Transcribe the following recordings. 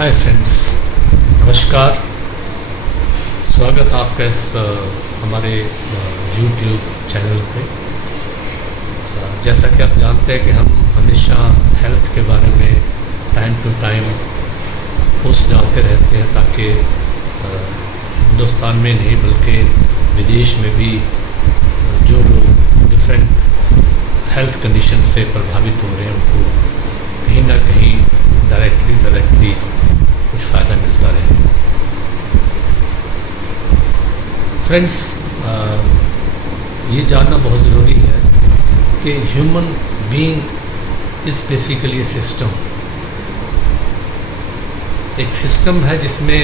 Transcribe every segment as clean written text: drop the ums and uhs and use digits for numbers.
Hi friends, नमस्कार। स्वागत आपका इस हमारे यूट्यूब चैनल पे। जैसा कि आप जानते हैं कि हम हमेशा हेल्थ के बारे में टाइम टू टाइम पोस्ट डालते रहते हैं ताकि हिंदुस्तान में नहीं बल्कि विदेश में भी जो लोग डिफरेंट हेल्थ कंडीशन से प्रभावित हो रहे हैं उनको कहीं ना कहीं डायरेक्टली कुछ फ़ायदा मिलता रहे। फ्रेंड्स, ये जानना बहुत ज़रूरी है कि human being is basically system. एक सिस्टम है जिसमें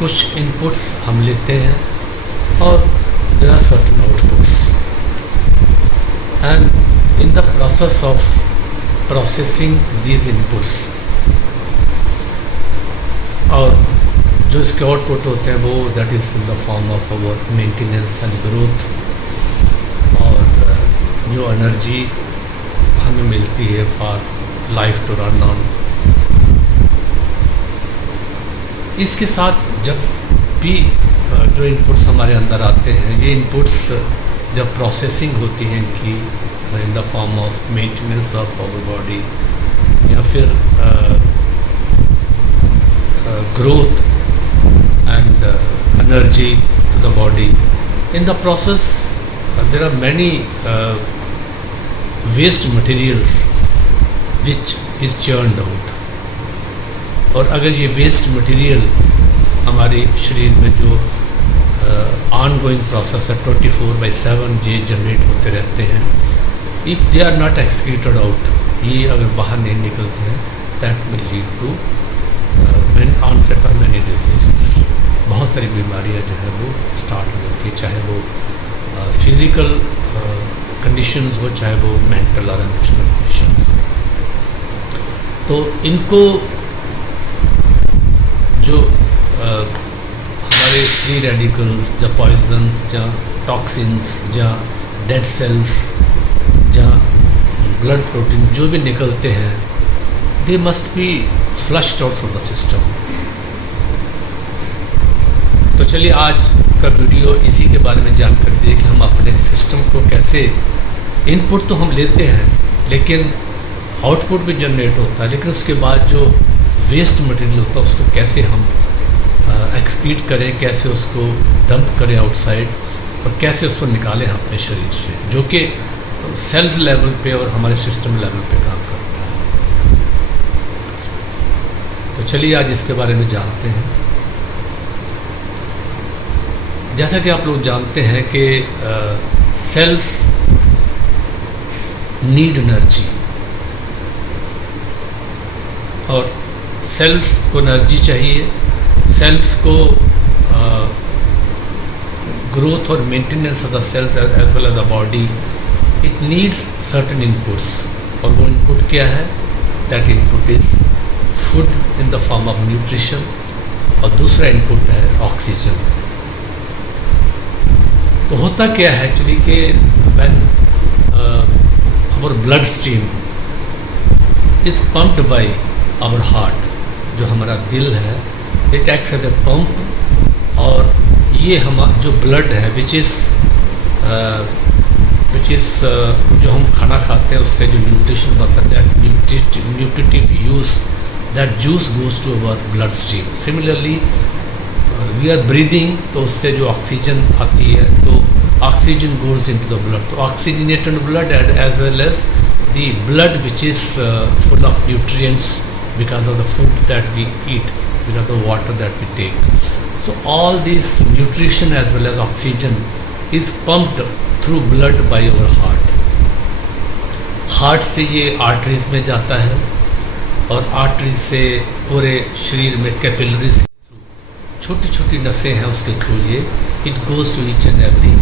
कुछ इनपुट्स हम लेते हैं और there are certain outputs, and in the process of processing these inputs और जो इसके आउटपुट होते हैं वो that is in the form of our maintenance and growth, और जो एनर्जी हमें मिलती है for life to run on. इसके साथ जब भी जो इनपुट्स हमारे अंदर आते हैं, ये इनपुट्स जब प्रोसेसिंग होती है इनकी in the form of maintenance of our body या फिर growth and energy to the body. In the process, there are many waste materials which is churned out. और अगर ये waste material हमारे शरीर में जो ongoing process है 24/7 ये जनरेट होते रहते हैं, if they are not excreted out, ये अगर बाहर नहीं निकलते हैं, that will lead to onset of many disease. बहुत सारी बीमारियां जो है वो स्टार्ट हो जाती है, चाहे वो फिज़िकल कंडीशंस हो, चाहे वो मेंटल और इमोशनल कंडीशंस हो। तो इनको जो हमारे फ्री रेडिकल्स या पॉइजन्स या टॉक्सिन्स या डेड सेल्स या ब्लड प्रोटीन जो भी निकलते हैं, they must be flushed out from the system. तो चलिए आज का वीडियो इसी के बारे में जानकारी दे कि हम अपने सिस्टम को कैसे, इनपुट तो हम लेते हैं लेकिन आउटपुट भी जनरेट होता है, लेकिन उसके बाद जो वेस्ट मटेरियल होता है उसको कैसे हम एक्सक्रीट करें, कैसे उसको डंप करें आउटसाइड और कैसे उसको निकालें अपने शरीर से, जो कि सेल्स लेवल पे और हमारे सिस्टम लेवल पे काम करता है। तो चलिए आज इसके बारे में जानते हैं। जैसा कि आप लोग जानते हैं कि सेल्स नीड एनर्जी, और सेल्स को एनर्जी चाहिए। सेल्स को ग्रोथ और maintenance of the cells as well as the body, it needs certain inputs, और वो इनपुट क्या है? That input is food in the form of nutrition, और दूसरा इनपुट है ऑक्सीजन। तो होता क्या है एक्चुअली कि when our blood stream is pumped by our heart, जो हमारा दिल है, it acts as a pump, और ये हमारा जो ब्लड है विच इज़ जो हम खाना खाते हैं उससे जो न्यूट्रिशन बनता है, that nutritive use, that juice goes to our blood stream. Similarly we are breathing, तो उससे जो ऑक्सीजन आती है तो oxygen goes into the blood, तो oxygenated blood as well as the blood which is full of nutrients because of the food that we eat, because of water that we take. So all this nutrition as well as oxygen is pumped through blood by our heart. Heart से ये arteries में जाता है, और arteries से पूरे शरीर में कैपिलरीज, छोटी छोटी नसें हैं उसके थ्रू ये it goes to each and every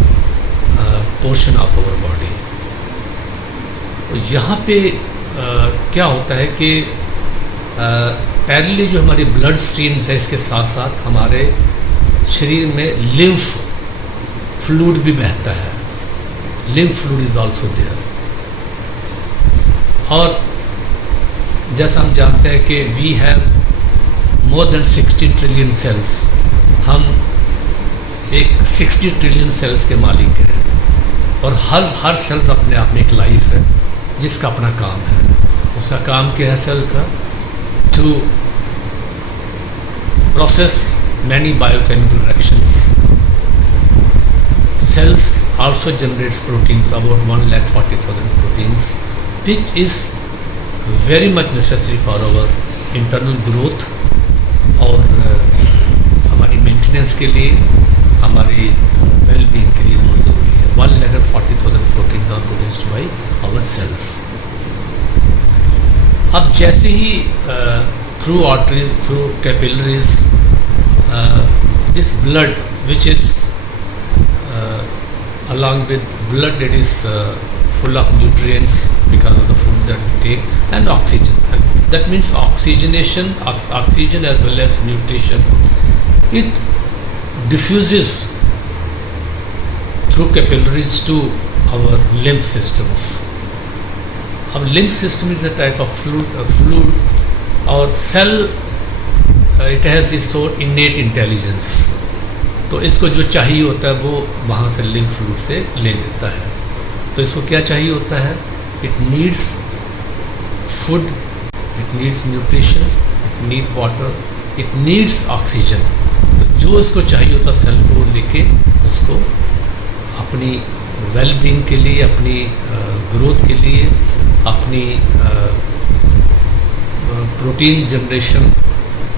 portion of our body. तो यहाँ पे क्या होता है कि पैरेलली जो हमारी ब्लड स्ट्रीम्स है, इसके साथ साथ हमारे शरीर में लिम्फ फ्लूइड भी बहता है, lymph fluid is also there. और जैसा हम जानते हैं कि we have more than 60 trillion cells, हम एक 60 ट्रिलियन सेल्स के मालिक हैं और हर सेल्स अपने आप में एक लाइफ है जिसका अपना काम है। उसका काम क्या है सेल का? To process many biochemical reactions. Cells also generates proteins, about 1,40,000 proteins, which is very much necessary for our internal growth और हमारी मेंटेनेंस के लिए, हमारी वेल बीइंग के लिए बहुत ज़रूरी है। 1,40,000 proteins are produced by our cells। अब जैसे ही through arteries, through capillaries, this blood which is along with blood, it is full of nutrients because of the food that we take, and oxygen, and that means oxygenation, oxygen as well as nutrition, it diffuses through capillaries to our lymph systems. Our lymph system is a type of fluid or cell, it has this so innate intelligence, तो इसको जो चाहिए होता है वो वहाँ से lymph fluid से ले लेता है। तो इसको क्या चाहिए होता है? It needs food, it needs nutrition, it need water, it needs oxygen. तो जो इसको चाहिए होता है सेल को वो लेके उसको अपनी वेल बीइंग के लिए, अपनी ग्रोथ के लिए, अपनी प्रोटीन जनरेशन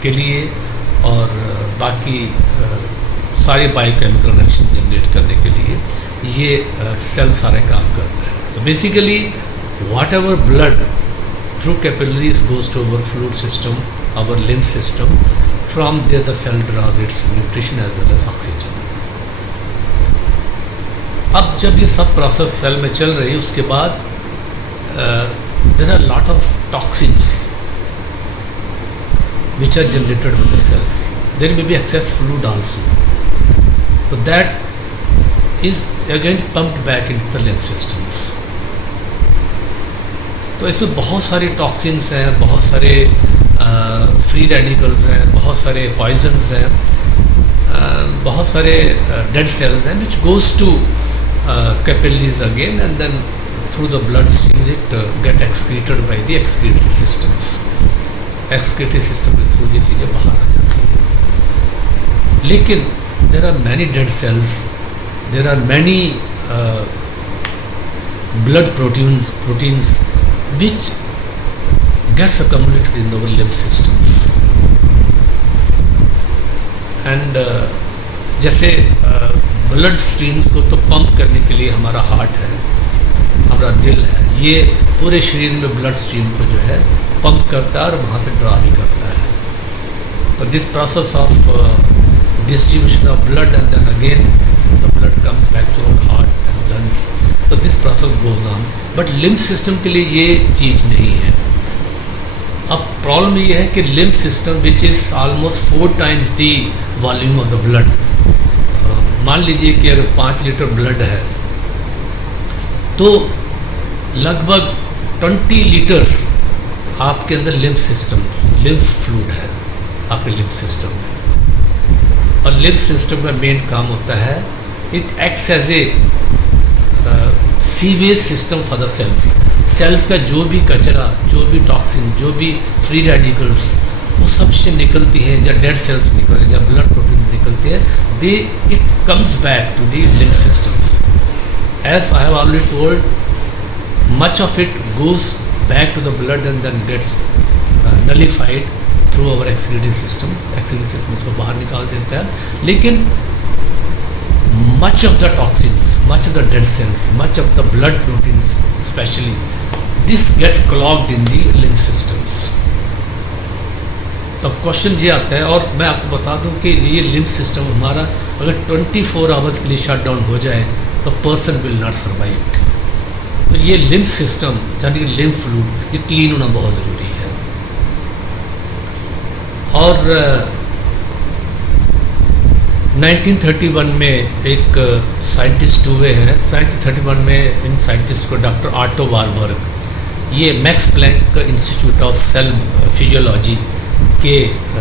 के लिए और बाकी सारे बायोकेमिकल रिएक्शन जनरेट करने के लिए ये सेल सारे काम करता है। तो basically whatever blood through capillaries goes to our fluid system, our lymph system, from there the cell draws its nutrition as well as oxygen. अब जब ये सब प्रोसेस सेल में चल रही है उसके बाद there are lot of toxins which are generated with the cells. There may be excess fluid also. So that is again pumped back into the lymph systems. तो इसमें बहुत सारे टॉक्सिन्स हैं, बहुत सारे फ्री रेडिकल्स हैं, बहुत सारे पॉइजन्स हैं, बहुत सारे डेड सेल्स हैं which goes to capillaries again and then through the blood stream it get excreted by the excretory systems. Excretory system के थ्रू ये चीज़ें बाहर आ जाती हैं। लेकिन there are many dead cells, there are many blood proteins which gets accumulated in our lymph systems and जैसे blood streams को तो पंप करने के लिए हमारा हार्ट है, हमारा दिल है, ये पूरे शरीर में ब्लड स्ट्रीम को जो है पंप करता है और वहाँ से ड्रा भी करता है। तो this process of distribution of blood and then again the blood comes back to our heart and lungs, तो this process goes on. But lymph system के लिए ये चीज़ नहीं है। अब प्रॉब्लम ये है कि lymph system which is almost 4 times the volume of the blood, मान लीजिए कि अगर 5 लीटर ब्लड है तो लगभग 20 लीटर्स आपके अंदर लिम्फ फ्लूइड है आपके लिम्फ सिस्टम में। और लिम्फ सिस्टम का मेन काम होता है it acts as a sewage system for the cells का जो भी कचरा, जो भी टॉक्सिन, जो भी फ्री रेडिकल्स वो सब से निकलती है, या डेड सेल्स निकल रहे, या ब्लड प्रोटीन निकलती है, they it comes back to the lymph systems. As I have already told, much of it goes back to the blood and then gets nullified through our excretory system इसको बाहर निकाल देता है। लेकिन much of the toxins, much of the dead cells, much of the blood proteins especially, this gets clogged in the lymph systems। तो question ये आता है, और मैं आपको बता दूं कि ये लिम्फ सिस्टम हमारा अगर 24 आवर्स के लिए शट डाउन हो जाए तो पर्सन विल नॉट सर्वाइव। तो ये लिम्फ सिस्टम यानी कि लिम्फ फ्लूइड ये क्लीन होना बहुत ज़रूरी है। और 1931 में एक साइंटिस्ट हुए हैं, 1931 में इन साइंटिस्ट को डॉक्टर ऑटो वारबर्ग, ये Max Planck Institute of Cell Physiology के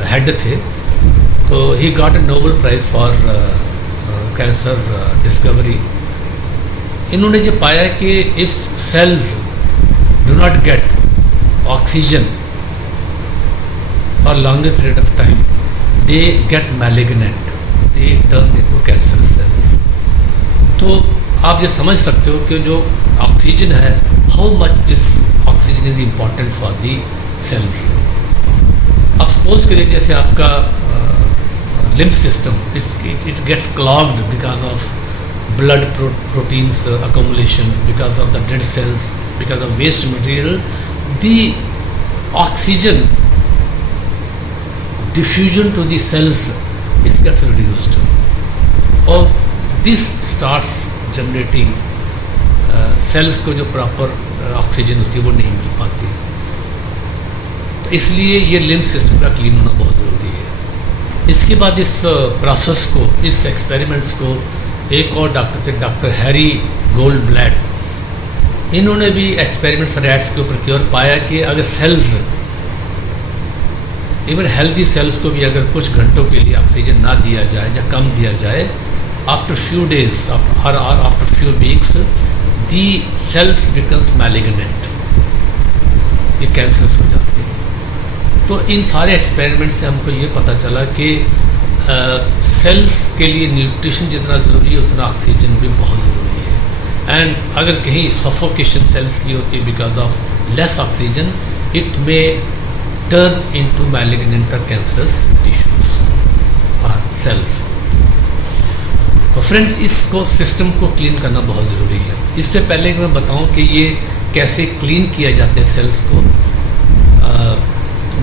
हेड थे, तो he got a Nobel prize for cancer discovery. इन्होंने जो पाया कि if cells do not get oxygen for longer period of time, they get malignant, they turn into cancer cells. तो आप ये समझ सकते हो कि जो ऑक्सीजन है, how much this oxygen is important for the cells. अब सपोज करिए जैसे आपका lymph system, if it gets clogged because of blood proteins accumulation, because of the dead cells, because of waste material, the oxygen diffusion to the cells is gets reduced, or this starts generating cells को जो proper oxygen होती है वो नहीं मिल पाती। तो इसलिए ये लिम्फ सिस्टम का क्लीन होना बहुत ज़रूरी है। इसके बाद इस प्रोसेस को, इस एक्सपेरिमेंट्स को एक और डॉक्टर थे, डॉक्टर हैरी गोल्डब्लैट, इन्होंने भी एक्सपेरिमेंट्स रैट्स के ऊपर किया और पाया कि अगर सेल्स, इवन हेल्दी सेल्स को भी अगर कुछ घंटों के लिए ऑक्सीजन ना दिया जाए या कम दिया जाए, आफ्टर फ्यू डेज और आफ्टर फ्यू वीक्स दी सेल्स बिकम्स मैलिग्नेंट, ये कैंसर्स हो जाते हैं। तो इन सारे एक्सपेरिमेंट से हमको ये पता चला कि सेल्स के लिए न्यूट्रिशन जितना ज़रूरी है उतना ऑक्सीजन भी बहुत ज़रूरी है। एंड अगर कहीं सफोकेशन सेल्स की होती है because of less oxygen, it may turn into malignant और कैंसरस टिश्यूज और सेल्स। तो फ्रेंड्स, इसको सिस्टम को क्लीन करना बहुत ज़रूरी है। इससे पहले मैं बताऊं कि ये कैसे क्लीन किया जाता है सेल्स को,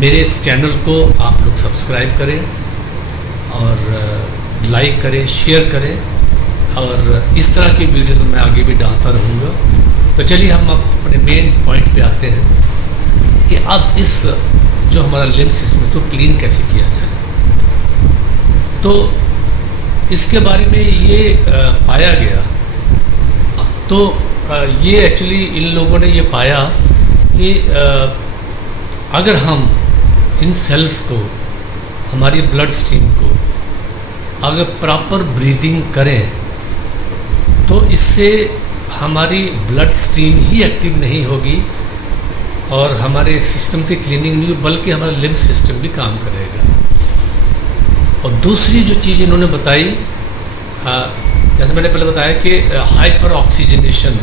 मेरे इस चैनल को आप लोग सब्सक्राइब करें और लाइक करें, शेयर करें, और इस तरह की वीडियोस मैं आगे भी डालता रहूँगा। तो चलिए हम अपने मेन पॉइंट पे आते हैं कि अब इस जो हमारा लिम्फ सिस्टम को क्लीन कैसे किया जाए। तो इसके बारे में ये पाया गया, तो ये एक्चुअली इन लोगों ने ये पाया कि अगर हम इन सेल्स को, हमारी ब्लड स्ट्रीम को अगर प्रॉपर ब्रीदिंग करें तो इससे हमारी ब्लड स्ट्रीम ही एक्टिव नहीं होगी और हमारे सिस्टम से क्लीनिंग नहीं, बल्कि हमारा लिम्फ सिस्टम भी काम करेगा। और दूसरी जो चीज़ इन्होंने बताई, जैसे मैंने पहले बताया कि hyperoxygenation,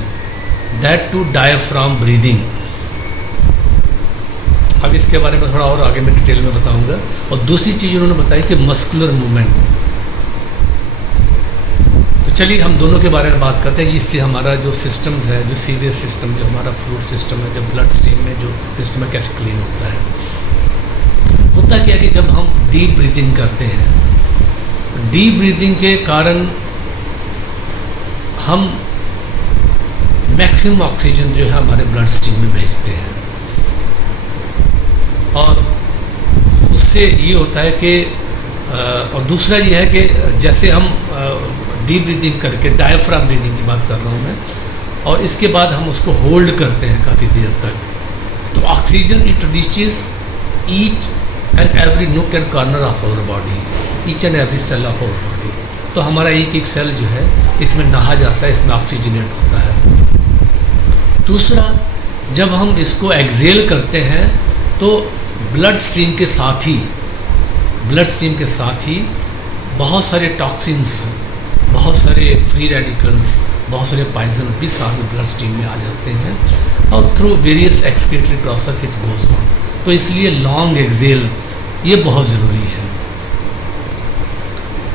that too diaphragm breathing. अब इसके बारे में थोड़ा और आगे मैं डिटेल में बताऊंगा। और दूसरी चीज़ उन्होंने बताई कि मस्कुलर मूवमेंट। तो चलिए हम दोनों के बारे में बात करते हैं, जिससे हमारा जो सिस्टम्स है, जो सीरियस सिस्टम, जो हमारा फ्लूइड सिस्टम है, जो ब्लड स्ट्रीम में जो सिस्टम है, कैसे क्लीन होता है। होता क्या है कि जब हम डीप ब्रीदिंग करते हैं, डीप ब्रीदिंग के कारण हम मैक्सिमम ऑक्सीजन जो है हमारे ब्लड स्ट्रीम में भेजते हैं, और उससे ये होता है कि और दूसरा ये है कि जैसे हम डीप ब्रीदिंग करके, डायफ्राम ब्रीदिंग की बात कर रहा हूँ मैं, और इसके बाद हम उसको होल्ड करते हैं काफ़ी देर तक, तो oxygen it reaches each and every nook and corner of our body, each and every cell of our body. तो हमारा एक एक सेल जो है इसमें नहा जाता है, इसमें ऑक्सीजनेट होता है। दूसरा, जब हम इसको एक्सेल करते हैं तो ब्लड स्ट्रीम के साथ ही बहुत सारे टॉक्सिन्स, बहुत सारे फ्री रेडिकल्स, बहुत सारे पॉइजन भी साथ में ब्लड स्ट्रीम में आ जाते हैं, और through various excretory process it goes on. तो इसलिए लॉन्ग एक्सेल ये बहुत ज़रूरी है।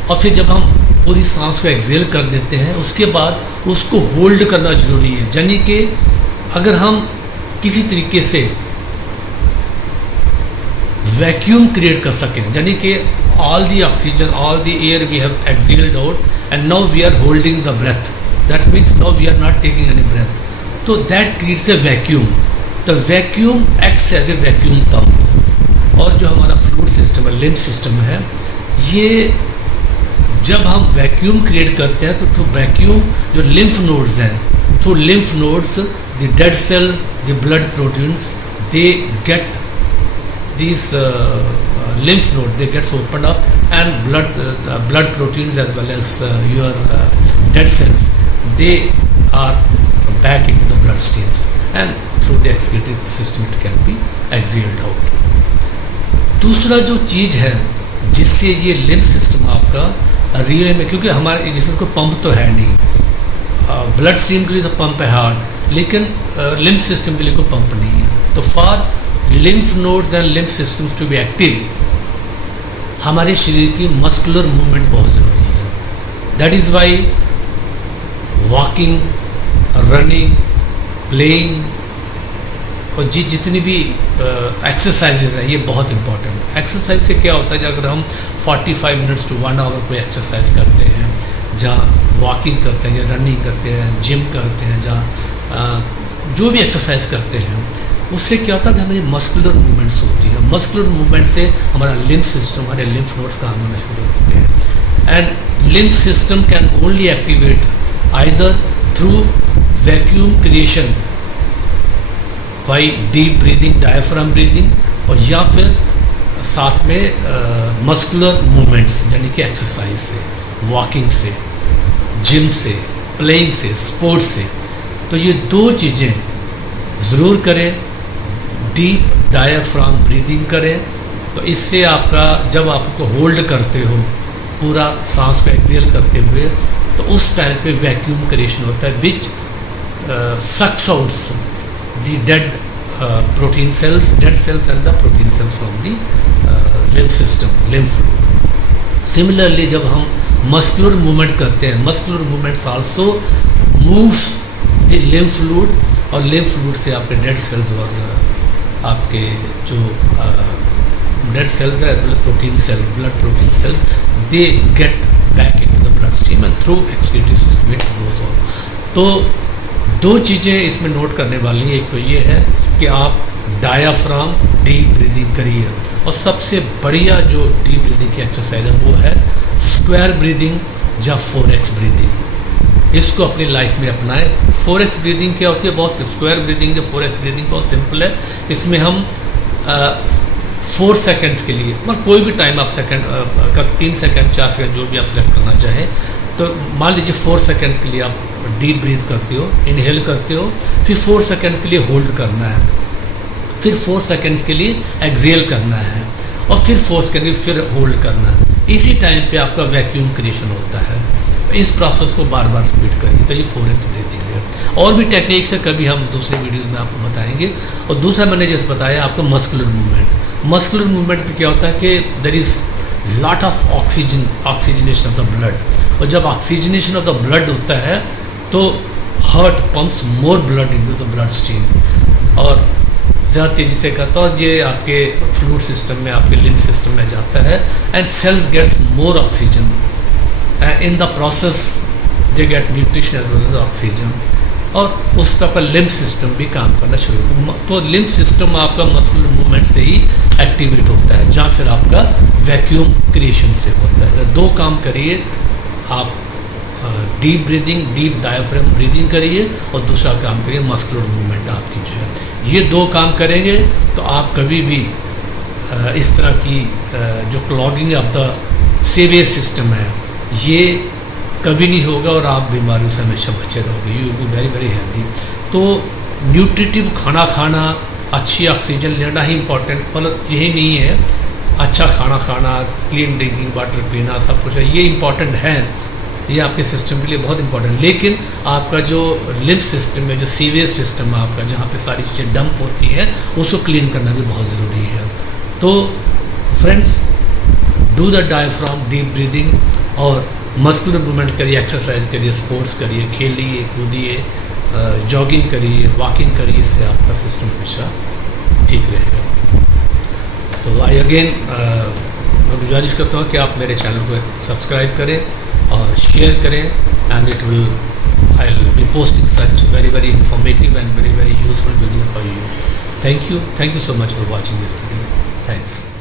और फिर जब हम पूरी सांस को एक्सेल कर देते हैं, उसके बाद उसको होल्ड करना ज़रूरी है। यानी कि अगर हम किसी तरीके से वैक्यूम क्रिएट कर सकें, यानी कि all the oxygen, all the air we have exhaled out, and now we are holding the breath. That means now we are not taking any breath. So that creates a vacuum. The vacuum acts as a vacuum pump. और जो हमारा fluid system है, lymph system है, ये जब हम vacuum create करते हैं तो वैक्यूम जो लिम्फ नोड्स हैं, through lymph nodes the dead cell, the blood proteins, they get these lymph node, they gets opened up, and blood proteins as well as your dead cells, they are back into the blood streams, and through the excretive system it can be exhaled out. दूसरा जो चीज़ है जिससे ये lymph system आपका real में, क्योंकि हमारे जिसमें कोई पंप तो है नहीं, ब्लड स्ट्रीम के लिए तो पंप है हार्ट, लेकिन लिम्फ सिस्टम के लिए कोई पंप नहीं है। तो for lymph nodes and lymph systems to be active, हमारे शरीर की मस्कुलर मूवमेंट बहुत ज़रूरी है। That is why walking, running, playing और जितनी भी एक्सरसाइजेज हैं ये बहुत इंपॉर्टेंट है। एक्सरसाइज से क्या होता है कि अगर हम 45 मिनट्स टू 1 आवर कोई एक्सरसाइज करते हैं, जहाँ वॉकिंग करते हैं या रनिंग करते हैं, जिम करते हैं, जहाँ जो भी एक्सरसाइज करते हैं, उससे क्या होता है कि हमारी मस्कुलर मूवमेंट्स होती है। मस्कुलर मूवमेंट से हमारा लिम्फ सिस्टम, हमारे लिम्फ नोड्स काम होना शुरू होते हैं। And lymph system can only activate either through vacuum creation by deep breathing, diaphragm breathing, और या फिर साथ में मस्कुलर मूवमेंट्स यानी कि एक्सरसाइज से, वॉकिंग से, जिम से, प्लेइंग से, स्पोर्ट्स से। तो ये दो चीज़ें ज़रूर करें। डीप डायफ्राम ब्रीदिंग करें, तो इससे आपका जब आपको होल्ड करते हो पूरा सांस को एक्सेल करते हुए, तो उस टाइम पे वैक्यूम क्रिएशन होता है विच सक्स outs the dead protein cells and the protein cells from the lymph system, lymph fluid. Similarly, जब हम muscular movement करते हैं, muscular movements also moves the lymph fluid, और lymph fluid से आपके dead cells और आपके जो dead cells है, protein cells, blood protein cells, they get back into the blood stream and through excretory system it goes on. तो दो चीज़ें इसमें नोट करने वाली हैं। एक तो ये है कि आप डायाफ्राम डीप ब्रीदिंग करिए, और सबसे बढ़िया जो डीप ब्रीदिंग की एक्सरसाइज है वो है स्क्वायर ब्रीदिंग या 4x ब्रीदिंग। इसको अपनी लाइफ में अपनाएं। 4x ब्रीदिंग क्या होती है? बहुत स्क्वायर ब्रीदिंग या 4x ब्रीदिंग बहुत सिंपल है। इसमें हम 4 सेकेंड्स के लिए, मतलब कोई भी टाइम आप सेकेंड 3 सेकेंड 4 सेकेंड जो भी आप सेलेक्ट करना चाहें, तो मान लीजिए 4 सेकेंड के लिए आप डीप ब्रीथ करते हो, इनहेल करते हो, फिर 4 सेकेंड के लिए होल्ड करना है, फिर 4 सेकेंड के लिए एक्सेल करना है, और फिर 4 सेकेंड के लिए फिर होल्ड करना है। इसी टाइम पे आपका वैक्यूम क्रिएशन होता है। इस प्रोसेस को बार बार रिपीट करिए, तो ये 4x ब्रीथिंग है। और भी टेक्निक्स है, कभी हम दूसरे वीडियोज़ में आपको बताएंगे। और दूसरा मैंने जैसे बताया आपको मस्कुलर मूवमेंट। मस्कुलर मूवमेंट में क्या होता है कि there is lot of oxygenation of the blood, और जब ऑक्सीजनेशन ऑफ द ब्लड होता है तो heart pumps more blood into the blood stream, और ज़्यादा तेज़ी से करता है, और ये आपके फ्लूइड सिस्टम में, आपके लिम्फ सिस्टम में जाता है, and cells gets more oxygen, and in the process they get nutrition as well as oxygen, और उस तरह का लिम्फ सिस्टम भी काम करना शुरू। तो लिम्फ सिस्टम आपका मस्कुलर मूवमेंट से ही एक्टिवेट होता है, जहाँ फिर आपका वैक्यूम क्रिएशन से होता है। दो काम करिए आप, deep breathing, deep diaphragm breathing करिए, और दूसरा काम करिए मस्कुलर मूवमेंट आपकी जो है। ये दो काम करेंगे तो आप कभी भी इस तरह की जो clogging of the sewage system है ये कभी नहीं होगा, और आप बीमारियों से हमेशा बचे रहोगे। You will be very very healthy. तो न्यूट्रिटिव खाना खाना, अच्छी ऑक्सीजन लेना ही इम्पोर्टेंट, मतलब यही नहीं है अच्छा खाना खाना, क्लीन ड्रिंकिंग वाटर पीना, सब कुछ है, ये इम्पॉर्टेंट है, ये आपके सिस्टम के लिए बहुत इंपॉर्टेंट। लेकिन आपका जो लिम्फ सिस्टम है, जो सीवेज सिस्टम है आपका, जहाँ पे सारी चीज़ें डंप होती हैं, उसको क्लीन करना भी बहुत ज़रूरी है। तो friends, do the diaphragm deep breathing, और मस्कुलर मूवमेंट करिए, एक्सरसाइज करिए, स्पोर्ट्स करिए, खेलिए कूदिए, जॉगिंग करिए, वॉकिंग करिए, इससे आपका सिस्टम हमेशा ठीक रहेगा। तो आई अगेन मैं गुजारिश करता हूँ कि आप मेरे चैनल को सब्सक्राइब करें और शेयर करें, and it will I will be posting such very very informative and very very useful video for you. Thank you so much for watching this video. Thanks.